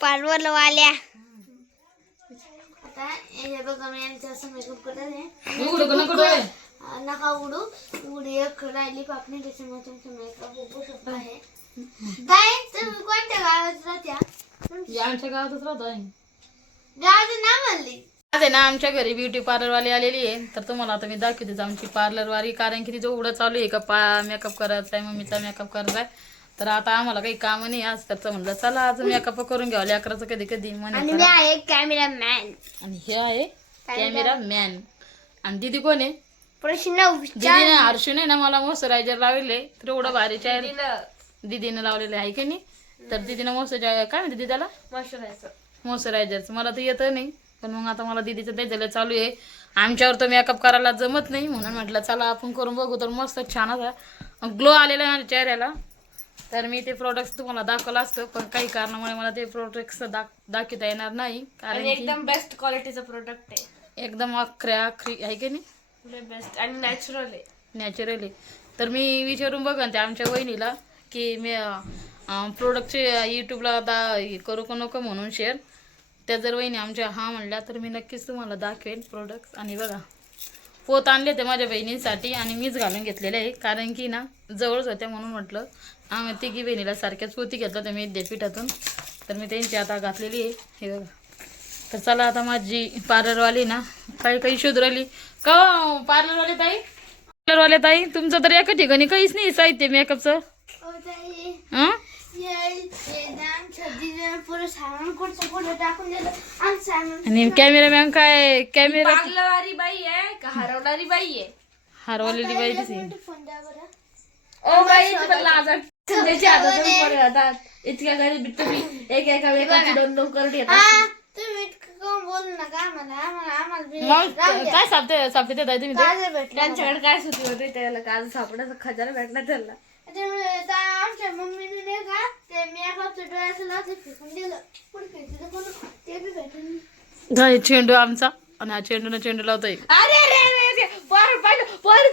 पार्लरवाल्या आता हे बघा मी यांचा असं मेकअप करत आहे. नका उडू एक राहिली पापणी त्याच्यामुळे तुमचं मेकअप बघू शकता आहे. काय तुम्ही कोणत्या गावात राहत्या? आमच्या गावातच राहतो आहे. गावाचं नाव म्हणले आज आहे ना आमच्या घरी ब्युटी पार्लरवाली आलेली आहे. तर तुम्हाला आता मी दाखवतेच आमची पार्लरवाली, कारण की तिचं उघडं चालू आहे का मेकअप करायचा आहे, मम्मीचा मेकअप करायचा आहे. तर आता आम्हाला काही काम नाही आज, तर म्हणलं चला आज मेकअप करून घ्यावं लेकराचं कधी कधी आणि म्हणे. मी आहे कॅमेरामॅन. आणि हे आहे कॅमेरा मॅन. आणि दीदी कोण आहे? प्रश्न दीदीने हर्षून आहे ना मला मॉइश्चरायझर लावले, तर एवढं भारी चेहरा दीदीने लावलेलं आहे की नाही. तर दीदीनं मॉइश्चरायझर काय म्हणते त्याला? मॉइश्चरायझरचं मला तर येतं नाही, पण मग आता मला दीदीचं द्यायचं चालू आहे. आमच्यावर तर मेकअप करायला जमत नाही, म्हणून म्हटलं चला आपण करून बघू. तर मस्त छान असा ग्लो आलेला आहे चेहऱ्याला. तर मी ते प्रोडक्ट्स तुम्हाला दाखवलं असतं, पण काही कारणामुळे मला ते प्रोडक्ट्स दाखवता येणार नाही, कारण एकदम बेस्ट क्वालिटीचं प्रोडक्ट आहे. एकदम आखरी आहे की नाही, बेस्ट आणि नॅचरल आहे. नॅचरली. तर मी विचारून बघन त्या आमच्या वहिनीला की मी प्रोडक्टचे यूट्यूबला करू का नको म्हणून शेअर. त्या जर वहिनी आमच्या हा म्हणल्या तर मी नक्कीच तुम्हाला दाखवेन प्रोडक्ट्स. आणि बघा पोत आणले ते माझ्या बहिणींसाठी आणि मीच घालून घेतलेले आहे, कारण की ना जवळच होत्या म्हणून म्हटलं आम्ही तिघी बहिणीला सारख्याच पोती घेतलं त्या मी विद्यापीठातून. तर मी त्यांची आता घातलेली आहे हे बघा. तर चला आता माझी पार्लरवाली ना काही शोधू राहिली का पार्लरवाले ताई तुमचं तर एका ठिकाणी काहीच नाही साहित्य मेकअपचं. आणि कॅमेरामॅन काय कॅमेरा पार्लरवाली बाई आहे का हरवणारी बाई आहे? हरवलेली बाई दिसली. ओ बाई संध्याच्या हातातून पडतात इतक्या गरीब तुम्ही एका वेळेला दोन करून येतात. तुम्ही बोलू नका आम्हाला काय सापते देताय तुम्ही ते? त्यांच्याकडे काय सुटी होते त्याला काल सापडायचा खजाना भेटला त्याला. आमच्या मम्मीने नाही का ते मेकअपचं डोळ्याचं लावते फेकून दिलं. ते बी भेटून चेंडू आमचा आणि हा चेंडू लावतोय.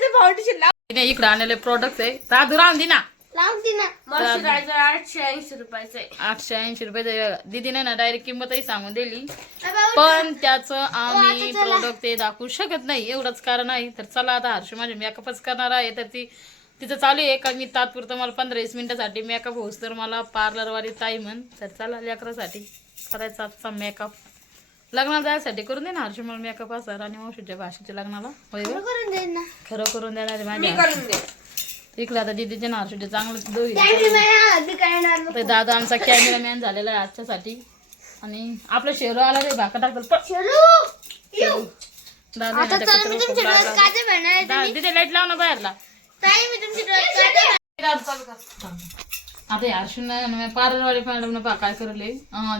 फाउंडेशन इकडे आणलेले प्रोडक्ट आहे. राधू राम दिना लावती ना. मॉइश्चरायझर 880 रुपयाचं आहे. 880 रुपये. दीदीने ना डायरेक्ट किंमतही सांगून दिली, पण त्याचं आम्ही प्रोडक्ट ते दाखवू शकत नाही, एवढंच कारण आहे. तर चला आता हर्ष माझे मेकअपच करणार आहे, तर तिचं चालू आहे का मी तात्पुरतं मला 15-20 मिनिटासाठी मेकअप होऊस तर मला पार्लरवाली ताई म्हण. तर चला लेकरासाठी करायचा आजचा मेकअप. लग्नाला जायसाठी करून दे ना हर्ष मला मेकअप असं. आणि मावशीच्या भाषेच्या लग्नाला होय करून देईन ना. खरं करून देणार आहे मी माझ्या. करून दे. इकडे आता दीदीचे ना हर्षचे चांगलं दोघी. तर दादा आमचा कॅमेरामॅन झालेला आहे आजच्यासाठी. आणि आपलं शेरो आला रे भाका टाकतो तिथे लाईट लाव ना बाहेरला. आता हर्षून पार्लरवाली मॅडम काय करले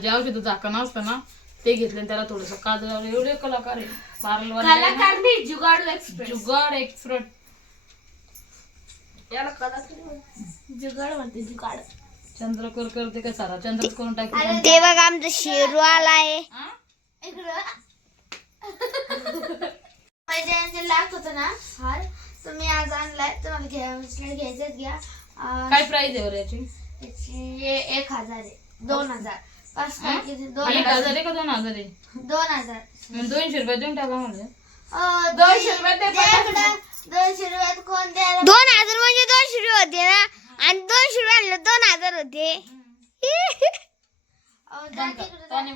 जे औषध झाकण असतं ना ते घेतले, त्याला थोडस काजळ. एवढे कलाकार आहे पार्लरवाली. जुगाड एक्सपर्ट जुगाड म्हणते जुगाड. चंद्रकोर करते का सारा चंद्रच करून टाकते. ते बघा आमचा शेरू आलाय. लागत होत ना हार तुम्ही आज आणलाय तुम्हाला घ्यायचं घ्या. काय प्राइस आहे बरं याची? 1000 आहे. 2000 पाच काय किती? 1000 आहे का 2000 आहे? 2000. मग 200 रुपये देऊन टाका म्हणजे. 200 रुपये 200 रुपयात कोण द्यायला? 2000 म्हणजे 200 रुपये होते ना, आणि 200 रुपये 2000 होते. अहो, जा तिकडे जा.